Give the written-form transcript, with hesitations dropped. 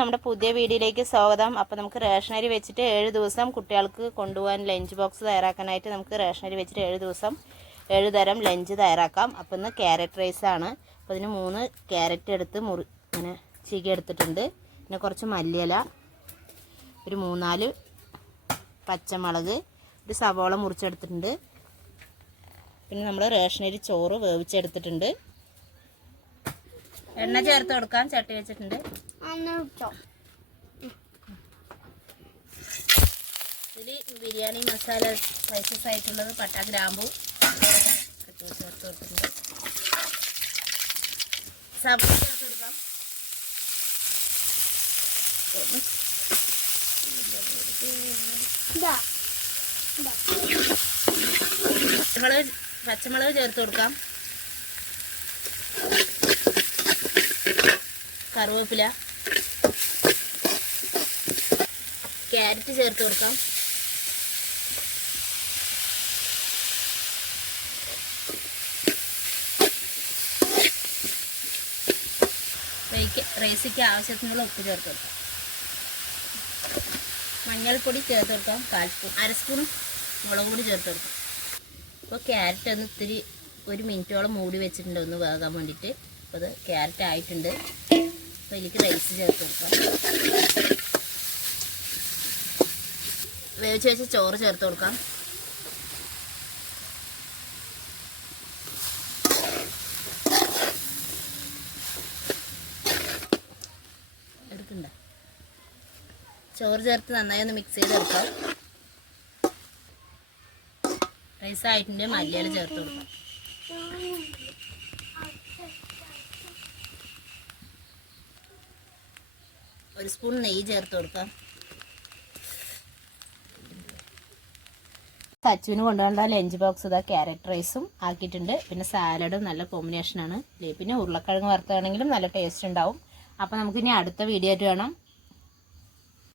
നമ്മുടെ പുതിയ വീഡിയോയിലേക്ക് സ്വാഗതം. അപ്പോൾ നമുക്ക് റേഷനരി വെച്ചിട്ട് 7 ദിവസം കുട്ടികൾക്ക് കൊണ്ടുപോകാൻ ലഞ്ച് ബോക്സ് തയ്യാറാക്കാനായിട്ട് നമുക്ക് റേഷനരി വെച്ചിട്ട് 7 ദിവസം 7 തരം ലഞ്ച് തയ്യാറാക്കാം. അപ്പോൾ ഇന്ന് ക്യാരറ്റ് റൈസ് ആണ്. അപ്പോൾ അതിന് 3 ക്യാരറ്റ് എടുത്ത് ഇങ്ങനെ ചീകി എടുത്തിട്ടുണ്ട്. പിന്നെ കുറച്ച് മല്ലിയില, ഒരു 3-4 പച്ചമുളക്, ഒരു സവോള മുറിച്ചെടുത്തിട്ടുണ്ട്. പിന്നെ നമ്മൾ റേഷനരി ചോറ് വേവിച്ചെടുത്തിട്ടുണ്ട്. എണ്ണ ചേർത്ത് കൊടുക്കാം. ചട്ടി വെച്ചിട്ടുണ്ട്. ഇതിൽ ബിരിയാണി മസാല സ്പൈസസ് ആയിട്ടുള്ളത് പട്ട, ഗ്രാമ്പു ചേർത്ത് കൊടുത്തിട്ടുണ്ട്. സവോള ചേർത്ത് കൊടുക്കാം. പച്ചമുളക് ചേർത്ത് കൊടുക്കാം. കറിവേപ്പില, ക്യാരറ്റ് ചേർത്ത് കൊടുക്കാം. റൈസിക്ക് ആവശ്യത്തിനുള്ള ഉപ്പ് ചേർത്ത് കൊടുക്കാം. മഞ്ഞൾപ്പൊടി ചേർത്ത് കൊടുക്കാം. 1/4 സ്പൂൺ, 1/2 സ്പൂൺ മുളക് പൊടി ചേർത്ത് കൊടുക്കാം. അപ്പോൾ ക്യാരറ്റ് ഒന്ന് ഇത്തിരി 1 മിനിറ്റോളം മൂടി വെച്ചിട്ടുണ്ട് ഒന്ന് വേകാൻ വേണ്ടിയിട്ട്. അപ്പോൾ അത് ക്യാരറ്റ് ആയിട്ടുണ്ട്. അപ്പോൾ ഇതിലേക്ക് റൈസ് ചേർത്ത് കൊടുക്കാം. വേവിച്ച് വെച്ച് ചോറ് ചേർത്ത് കൊടുക്കാം. എടുക്കണ്ട. ചോറ് ചേർത്ത് നന്നായി ഒന്ന് മിക്സ് ചെയ്തെടുക്കാം. റൈസ് ആയിട്ടുണ്ട്. മല്ലിയില ചേർത്ത് കൊടുക്കാം. ഒരു സ്പൂൺ നെയ്യ് ചേർത്ത് കൊടുക്കാം. സച്ചുവിന് കൊണ്ടുപോകേണ്ട ലഞ്ച് ബോക്സ് ഇതാ ക്യാരറ്റ് റൈസും ആക്കിയിട്ടുണ്ട്. പിന്നെ സാലഡും നല്ല കോമ്പിനേഷനാണ്. പിന്നെ ഉരുളക്കിഴങ്ങ് വറുത്താണെങ്കിലും നല്ല ടേസ്റ്റ് ഉണ്ടാവും. അപ്പോൾ നമുക്കിനി അടുത്ത വീഡിയോ ആയിട്ട് കാണാം.